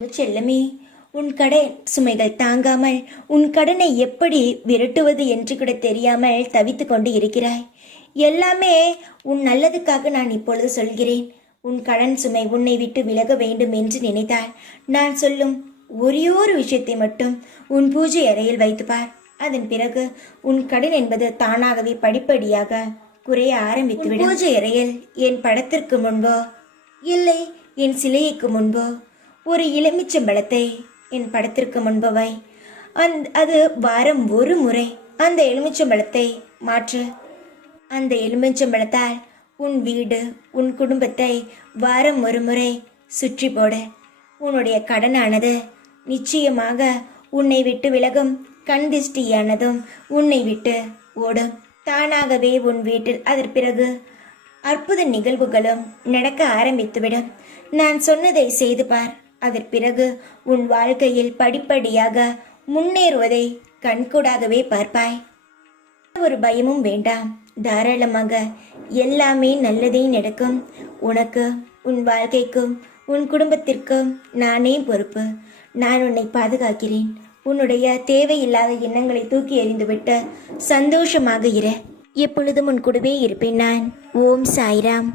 செல்லமே, உன் கடன் சுமைகள் தாங்காமல் உன் கடனை எப்படி விரட்டுவது என்று கூட தெரியாமல் தவித்து கொண்டு இருக்கிறாய். எல்லாமே உன் நல்லதுக்காக நான் இப்பொழுது சொல்கிறேன். உன் கடன் சுமை உன்னை விட்டு விலக வேண்டும் என்று நினைத்தால் நான் சொல்லும் ஒரே ஒரு விஷயத்தை மட்டும் உன் பூஜை அறையில் வைத்துப்பார். அதன் பிறகு உன் கடன் என்பது தானாகவே படிப்படியாக குறைய ஆரம்பித்துவிடும். பூஜை அறையில் என் படத்திற்கு முன்போ இல்லை என் சிலைக்கு முன்போ ஒரு எலுமிச்சம்பழத்தை என் படத்திற்கு முன்பு வை. அது வாரம் ஒரு முறை அந்த எலுமிச்சம்பழத்தை மாற்று. அந்த எலுமிச்சம்பழத்தால் உன் வீடு உன் குடும்பத்தை வாரம் ஒரு முறை சுற்றி போட உன்னுடைய கடனானது நிச்சயமாக உன்னை விட்டு விலகும். கண் திஷ்டியானதும் உன்னை விட்டு ஓடும். தானாகவே உன் வீட்டில் அதன் பிறகு அற்புத நிகழ்வுகளும் நடக்க ஆரம்பித்துவிடும். நான் சொன்னதை செய்து பார். அதன் பிறகு உன் வாழ்க்கையில் படிப்படியாக முன்னேறுவதை கண்கூடாகவே பார்ப்பாய். ஒரு பயமும் வேண்டாம். தாராளமாக எல்லாமே நல்லதே நடக்கும். உனக்கு உன் வாழ்க்கைக்கும் உன் குடும்பத்திற்கும் நானே பொறுப்பு. நான் உன்னை பாதுகாக்கிறேன். உன்னுடைய தேவையில்லாத எண்ணங்களை தூக்கி எறிந்துவிட்டு சந்தோஷமாக இரு. எப்பொழுதும் உன் கூடவே இருப்பேன் நான். ஓம் சாய்ராம்.